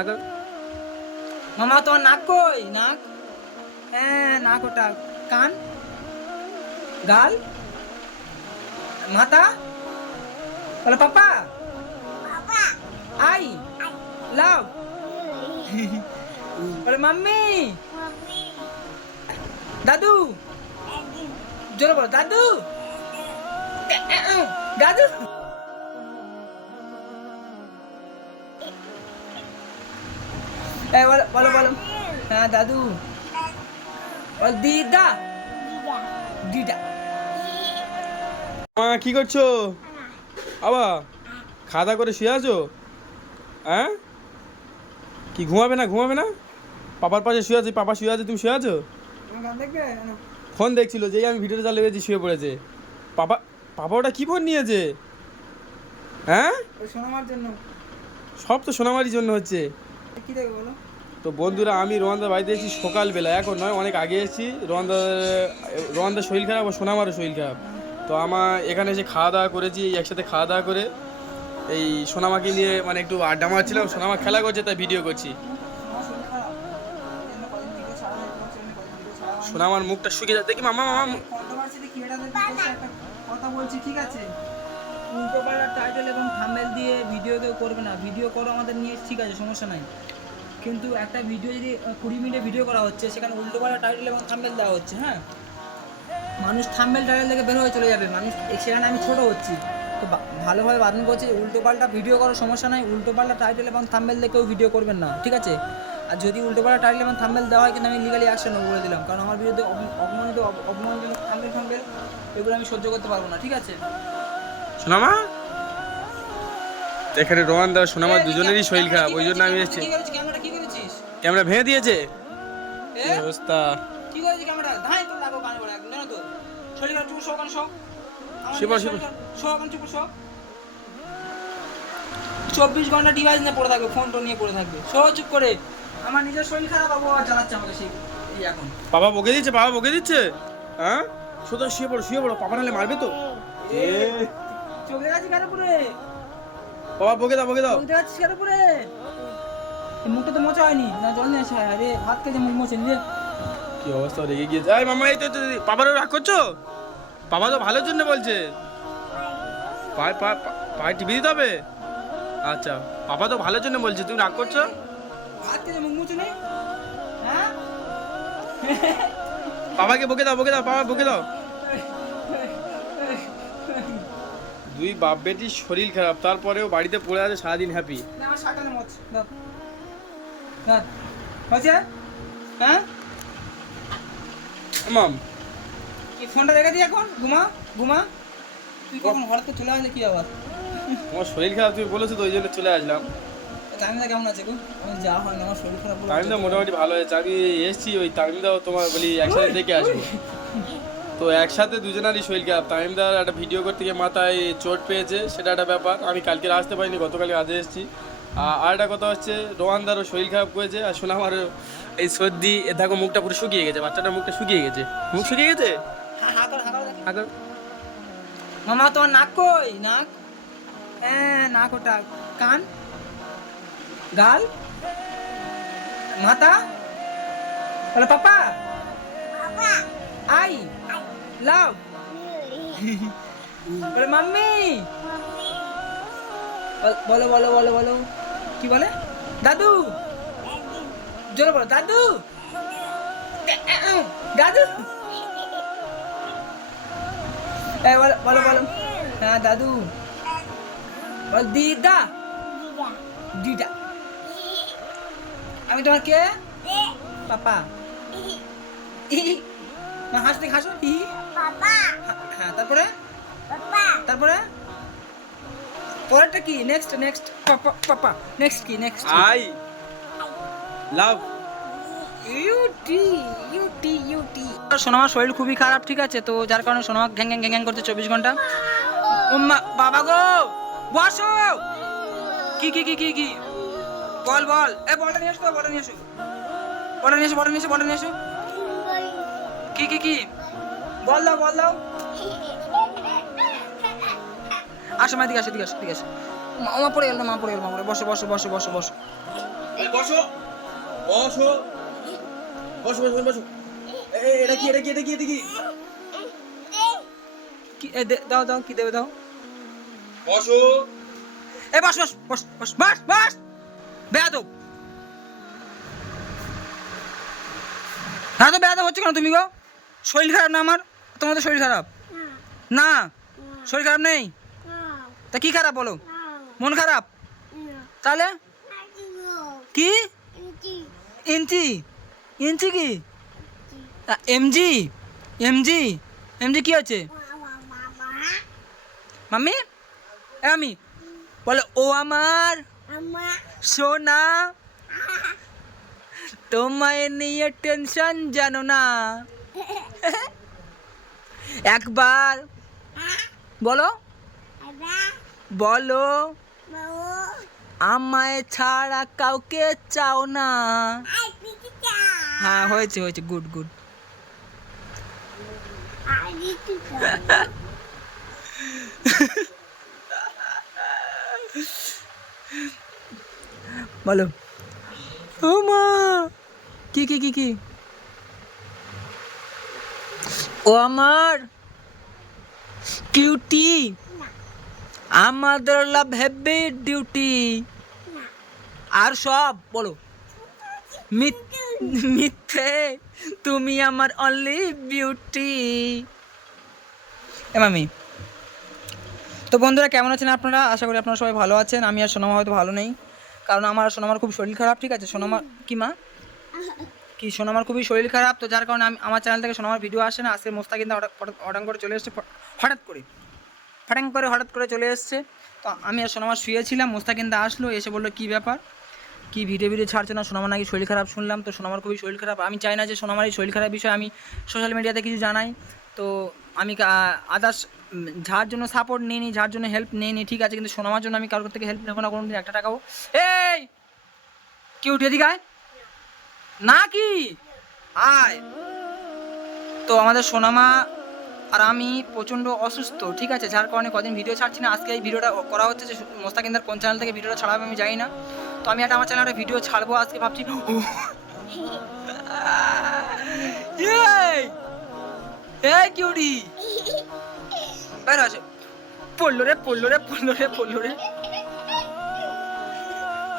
আগর মামা তোমার নাক কই? নাক, হ্যাঁ নাক ওটা। কান, গাল, মাথা। বলো পাপা, আই লাভ। বলে মাম্মি, দাদু। জোরে বলো দাদু, দাদু। বলো বলো বলো, হ্যাঁ দাদু। বল দিদা, দিদা। মা কি করছো? আবা খাওয়া দাওয়া করে শুয়ে আছো? হ্যাঁ, কি ঘুমাবে না? ঘুমাবে না? পাপার পাশে শুয়ে আছে, পাপা শুয়ে আছে, তুমি শুয়ে আছো? ফোন দেখছিল, যেই আমি ভিডিওটা চালিয়ে গেছি শুয়ে পড়েছে। পাপা পাপা ওটা কি ফোন নিয়েছে? হ্যাঁ, শোনাবার জন্য। সব তো সোনামারির জন্য হচ্ছে। কি দেখবে বলো? তো বন্ধুরা, আমি রোহানদার বাড়িতে এসেছি সকালবেলা, এখন নয়, অনেক আগে এসেছি। রোহানদার শরীর খারাপ ও সোনামারও শরীর খারাপ। তো আমার এখানে এসে খাওয়া দাওয়া করেছি, একসাথে খাওয়া দাওয়া করে এই সোনামাকে নিয়ে মানে একটু আড্ডা মারছিলাম। সোনামা খেলা করছে তাই ভিডিও করছি। সোনামার মুখটা শুকিয়ে যাচ্ছে, দেখি মামা মামা। কথা বলছি, ঠিক আছে? উল্টো পাল্টা টাইটেল এবং থাম্বনেল দিয়ে ভিডিও কেউ করবে না। ভিডিও করো আমাদের নিয়ে, ঠিক আছে, সমস্যা নাই। কিন্তু একটা ভিডিও যদি 20 মিনিটে ভিডিও করা হচ্ছে, সেখানে উল্টো পাল্টা টাইটেল এবং থাম্বনেল দেওয়া হচ্ছে, হ্যাঁ, মানুষ থাম্বনেল টাইটেল থেকে বের হয়ে চলে যাবে। মানুষ সেখানে আমি ছোট হচ্ছি, তো ভালোভাবে বারণ করছি, উল্টো পাল্টা ভিডিও করার সমস্যা নাই। উল্টো পাল্টা টাইটেল এবং থাম্বনেল দিয়ে কেউ ভিডিও করবেন না, ঠিক আছে? আর যদি উল্টো পাল্টা টাইটেল এবং থাম্বনেল দেওয়া হয়, কিন্তু আমি লিগালি অ্যাকশন নেবো বলে দিলাম। কারণ আমার বিরুদ্ধে অপমানজনক থাম্বনেল এগুলো আমি সহ্য করতে পারবো না, ঠিক আছে? সোনামা, এখানে রোহানদা সোনামা দুজনেরই শরীর খারাপ, ওই জন্য আমি এসেছি। ক্যামেরাটা কি করেছিস? ক্যামেরা ভেঙে দিয়েছে, কি অবস্থা। কি করেছিস ক্যামেরা? ধাই তো লাগো কানে পড়ে একদম, জানো তো? শরীর খারাপ, চুপ শো, কান শো। শিবর শিবর। শো, কান চুপ শো। 24 ঘন্টা ডিভাইস নিয়ে পড়ে থাকবে, ফোন টোন নিয়ে পড়ে থাকবে। শো চুপ করে। আমার নিজের শরীর খারাপ, আবহাওয়া জ্বালাচ্ছে আমাকে সেই এই এখন। বাবা বকে দিচ্ছে, বাবা বকে দিচ্ছে। হ্যাঁ, শুধু শুয়ে পড়ো, শুয়ে পড়ো, পাপা নাহলে মারবে তো। চোখে গেছি কেন পুরে? বাবা বকে দাও, বকে দাও। চোখে গেছিস কেন পুরে? মুখটা তো মোচা হয়নি না, জল নিয়ে আসা। আরে ভাত খেয়ে মুখ মোছেন রে। কি অবস্থা, রেগে গিয়েছে। এই মামা, এই তো পাপারও রাগ করছো? পাপা তো ভালোর জন্য বলছে। পায়ে টিপি দিতে হবে? আচ্ছা, পাপা তো ভালোর জন্য বলছে, তুমি রাগ করছো? ভাত খেয়ে মুখ মুছে নেই, হ্যাঁ? বাবাকে বকে দাও, বকে দাও, বাবা বকে দাও। দুই বাপ বেটির শরীর খারাপ, তারপরেও বাড়িতে পড়ে আছে, সারাদিন হ্যাপি। আমার শাটানে মোচ দাও, দাও হয়েছে, হ্যাঁ? মাম, কি ফোনটা রেখে দিই এখন? ঘুমা ঘুমা। তুই কখন হঠাৎ করে চলে আসলে কি আবার? তোমার শরীর খারাপ তুমি বলেছো তো, ওই জন্য চলে আসলাম। তামিমদা কেমন আছে গো? আমি যা হয় না, আমার শরীর খারাপ বলে তামিমদা মোটামুটি ভালো হয়েছে। আমি এসেছি, ওই তামিমদাও তোমার বলি একসাথে দেখে আসবো। তো একসাথে দুজনারই শরীর খারাপ। তামিমদার একটা ভিডিও করতে গিয়ে মাথায় চোট পেয়েছে, সেটা একটা ব্যাপার। আমি কালকে আসতে পারিনি, গতকালকে আজে এসেছি। আর একটা কথা হচ্ছে, রোহানদারও শরীর খারাপ করেছে, আর সোনামারও এই সর্দি। এ দেখো মুখটা পুরো শুকিয়ে গেছে, বাচ্চাটার মুখটা শুকিয়ে গেছে। মুখ শুকিয়ে গেছে। আগর মামা তোমার নাক কই? নাক, হ্যাঁ নাক ওটা। কান, গাল, মাথা। বলো পাপা, আই লাভ। বলে মাম্মি। বলো বলো বলো বলো, কি বলে? দাদু। জোরে বলো দাদু, দাদু। বলো বলো বলো, হ্যাঁ দাদু। বল দিদা, দিদা। আমি তোমার কে? পাপা। না হাসতে হাসো। হ্যাঁ, তারপরে তারপরে পরেরটা কি? Next next papa papa. Next কি? নেক্সট আই লাভ ইউটি ইউটি ইউটি। সোনামার শরীর খুবই খারাপ, ঠিক আছে? তো যার কারণে সোনামা ঘ্যাং ঘ্যাং ঘ্যাং ঘ্যাং করছে 24 ঘন্টা। বাবা গো বসো। কি কি কি কি কি? বল বল, এ বলটা নিয়ে এসো, বলটা নিয়ে এসো, বলটা নিয়ে এসো, বলটা নিয়ে এসো, বলটা নিয়ে এসো। কি কি কি? বল দাও, বল দাও। আসো মা, এদিকে আসো, এদিকে আসো, এদিকে আসো। মা পড়ে গেল, মা পড়ে গেল, মা পড়ে। বসো বসো বসো বসো বসো। এই বসো বসো বসো বসো বসো। এটা কি এটা কি এটা কি এটা কি? কি দাও দাও, কি দেবে দাও। বসো। এ বস বস বস বস বস বস। বেয়াদব হ্যাঁ, তো বেয়াদব হচ্ছে কেন তুমি গো? শরীর খারাপ না আমার? তোমার তো শরীর খারাপ না? শরীর খারাপ নেই? তা কি খারাপ বলো? মন খারাপ? তাহলে কি ইঞ্চি? ইঞ্চি কি? এমজি? এমজি? এমজি কি হচ্ছে? মাম্মি এ আমি বলো ও আমার সোনা, তোমায় নিয়ে টেনশন জানো না। একবার বলো বলো আমায় ছাড়া কাউকে চাও না। হ্যাঁ হয়েছে হয়েছে, গুড গুড। বলো ও মা। কি কি কি কি? ও আমার কিউটি, আমাদের লাভ হেভি ডিউটি। আর সব বলো মিথ্যে, তুমি আমার অনলি বিউটি। এ মামি। তো বন্ধুরা কেমন আছেন আপনারা? আশা করি আপনারা সবাই ভালো আছেন। আমি আর সোনামা হয়তো ভালো নেই, কারণ আমার সোনামার খুব শরীর খারাপ, ঠিক আছে? সোনামা কি মা কি সোনামার খুবই শরীর খারাপ, তো যার কারণে আমি আমার চ্যানেল থেকে সোনামার ভিডিও আসে না। আজকে মোস্তাকিন্দা হঠাৎ করে চলে এসছে, হঠাৎ করে চলে এসছে। তো আমি আর সোনামা শুয়েছিলাম, মোস্তাকিন্দা আসলো, এসে বললো কী ব্যাপার, কি ভিডিও ছাড়ছে না, সোনামার নাকি শরীর খারাপ শুনলাম। তো সোনামার খুবই শরীর খারাপ। আমি চাই না যে সোনামার এই শরীর খারাপ বিষয়ে আমি সোশ্যাল মিডিয়াতে কিছু জানাই। তো আমি আদার্স যার জন্য সাপোর্ট নিইনি, যার জন্য হেল্প নিইনি, ঠিক আছে, কিন্তু সোনামার জন্য আমি কারোর থেকে হেল্প নেবো না কোনোদিন, একটা টাকাও। এই কি উঠে দিকে আয় না কি আয়। তো আমাদের সোনামা আর আমি প্রচণ্ড অসুস্থ, ঠিক আছে, যার কারণে কদিন ভিডিও ছাড়ছি না। আজকে এই ভিডিওটা করা হচ্ছে যে মোস্তাকিন্দার কোন চ্যানেল থেকে ভিডিওটা ছাড়াবে আমি জানি না। তো আমি একটা আমার চ্যানেলে ভিডিও ছাড়বো আজকে ভাবছি। এই কিউটি বাইরে আসো। পড়লো রে।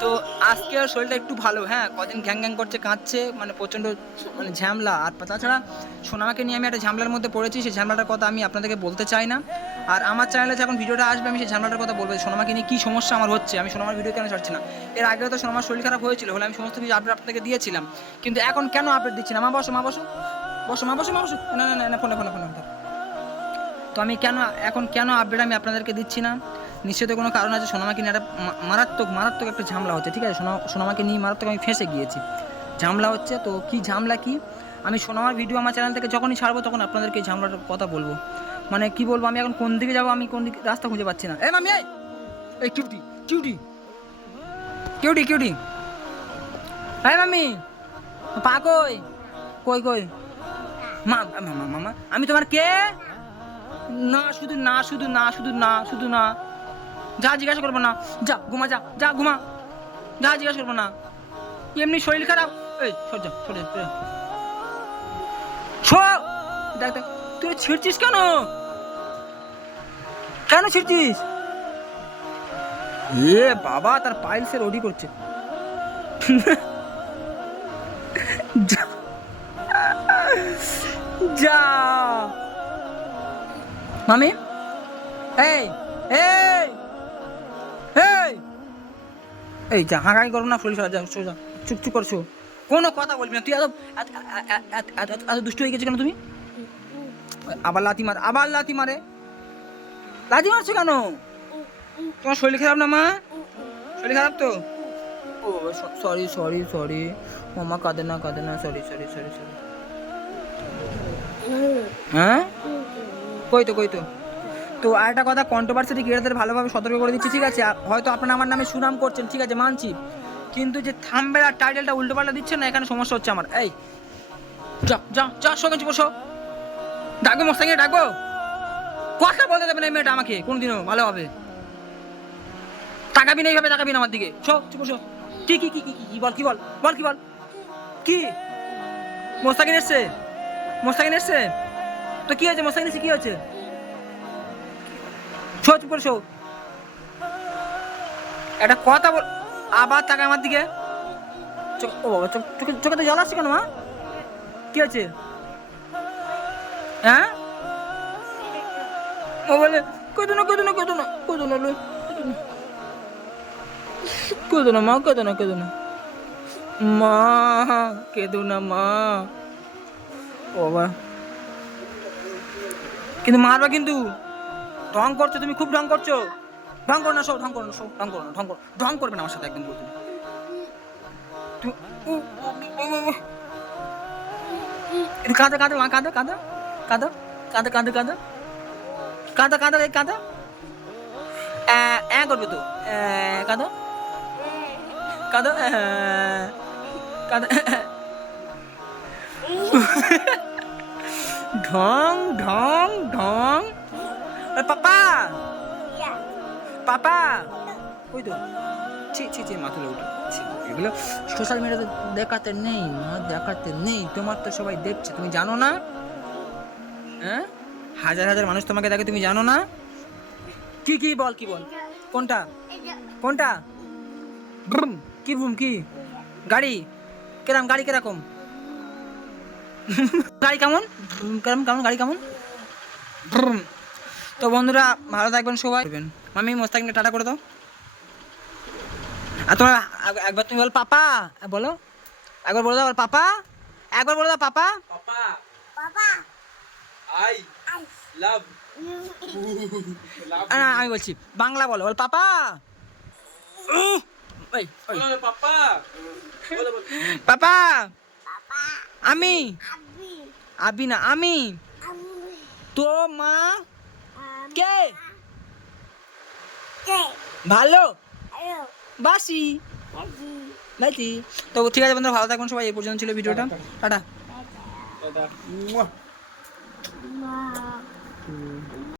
তো আজকে আর শরীরটা একটু ভালো, হ্যাঁ, কদিন ঘ্যাং করছে, কাঁদছে, মানে প্রচণ্ড মানে ঝামলা। আর তাছাড়া সোনামাকে নিয়ে আমি একটা ঝামলার মধ্যে পড়েছি, সেই ঝামলাটার কথা আমি আপনাদেরকে বলতে চাই না। আর আমার চ্যানেলে যখন ভিডিওটা আসবে আমি সেই ঝামলাটার কথা বলবো, সোনামাকে নিয়ে কী সমস্যা আমার হচ্ছে, আমি সোনামার ভিডিও কেন ছাড়ছি না। এর আগেও তো সোনামার শরীর খারাপ হয়েছিল, হলে আমি সমস্ত কিছু আপডেট আপনাদেরকে দিয়েছিলাম, কিন্তু এখন কেন আপডেট দিচ্ছি না? মা বসো না ফোনে। তো আমি কেন আপডেট আমি আপনাদেরকে দিচ্ছি না? নিশ্চয়ই কোনো কারণ আছে। সোনামাকে নিয়ে একটা মারাত্মক একটা ঝামলা হচ্ছে, ঠিক আছে? সোনামাকে নিয়ে মারাত্মক আমি ফেঁসে গিয়েছি, ঝামলা হচ্ছে। তো কি ঝামলা কি, আমি সোনামার ভিডিও আমার চ্যানেল থেকে যখনই ছাড়বো তখন আপনাদেরকে এই ঝামলাটার কথা বলবো। মানে কি বলবো, আমি এখন কোন দিকে যাবো, আমি কোন দিকে রাস্তা খুঁজে পাচ্ছি না। এ মামি এই কিউটি হ্যাঁ মামি পা কই মামা আমি তোমার কে? না শুধু না যা জিজ্ঞাসা করবো না, যা ঘুমা, যা ঘুমা, যা জিজ্ঞাসা করবো না, এমনি শরীর খারাপ। এই সরে দেখ তুই ছিড়ছিস কেন ছিড়ছিস? এ বাবা, তার পাইলসের ওডি করছে। যা মামি এই যা, হাঁকাই করো না, শরীর খারাপ, যা সোজা চুপ করছো, কোনো কথা বলবি না তুই। এত দুষ্ট হয়ে গেছে কেন তুমি? আবার লাথি মারছো কেন? তোমার শরীর খারাপ না মা? শরীর খারাপ তো? ও সরি মামা, কাঁদে না, সরি। হ্যাঁ কই তো তো আর একটা কথা, কন্ট্রোভার্সি ক্রিয়েটারদের ভালোভাবে সতর্ক করে দিচ্ছি, ঠিক আছে? হয়তো আপনারা আমার নামে সুনাম করছেন, ঠিক আছে, মানছি, কিন্তু যে থাম্বনেল আর টাইটেলটা উল্টোপাল্টা দিচ্ছেন না, এখানে সমস্যা হচ্ছে আমার। এই যা সঙ্গে বসো, ডাকবো মোস্তাকিকে, ডাকবো, কথা বলতে দেবে না এই মেয়েটা আমাকে কোনোদিনও ভালোভাবে। তাকাবি না আমার দিকে, বসো। কি কি কি কি কি বল কি বল বল কি বল কি মোস্তাকিন এসছে মোস্তাকিন এসছে তো কি হয়েছে মোস্তাকিন এসে কি হয়েছে শো চুপ করে শো একটা কথা বল আবার তাকা আমার দিকে ও বাবা চোখে তো জল আসছে কেন মা কি হয়েছে হ্যাঁ ও বলে কত না কত না কত না কত না কত না মা কত না কত না মা কেঁদো না মা ও বাবা কিন্তু মারবা কিন্তু ঢং করছো তুমি খুব ঢং করছো ঢং করো না সব ঢং করো না সব ঢং করো না ঢং করবে না আমার সাথে একদম বলতে কাঁদো কাঁদো মা কাঁদো কাঁদো কাঁদো কাঁদো কাঁদো কাঁদো কাঁদো কাঁদো কাঁদো করবে তো কাঁদো কাঁদো কাঁদো ঢং ঢং ঢং পাপা পাপা ওই তো ছি মাথা উঠে এগুলো সোশ্যাল মিডিয়াতে দেখাতে নেই মা দেখাতে নেই তোমার তো সবাই দেখছে তুমি জানো না হ্যাঁ হাজার হাজার মানুষ তোমাকে দেখে তুমি জানো না কি কি বল কি বল কোনটা কোনটা ব্রুম কি ব্রুম কি গাড়ি কিরকম গাড়ি কিরকম গাড়ি কেমন কেমন কেমন গাড়ি কেমন ব্রুম তো বন্ধুরা ভালো থাকবেন সবাই মামি মোস্তাকিনকে টাটা করে দাও আর তোমরা একবার তুমি বল পাপা বলো একবার বলে দাও পাপা একবার বলে দাও পাপা পাপা পাপা আই লাভ না আমি বলছি বাংলা বলো বল পাপা ওই ওই পাপা পাপা আমি আবি না আমি তো মা কে ভালো বাসি বাসি তো ঠিক আছে বন্ধুরা ভালো থাকবেন সবাই এই পর্যন্ত ছিল ভিডিওটা টাটা দাদা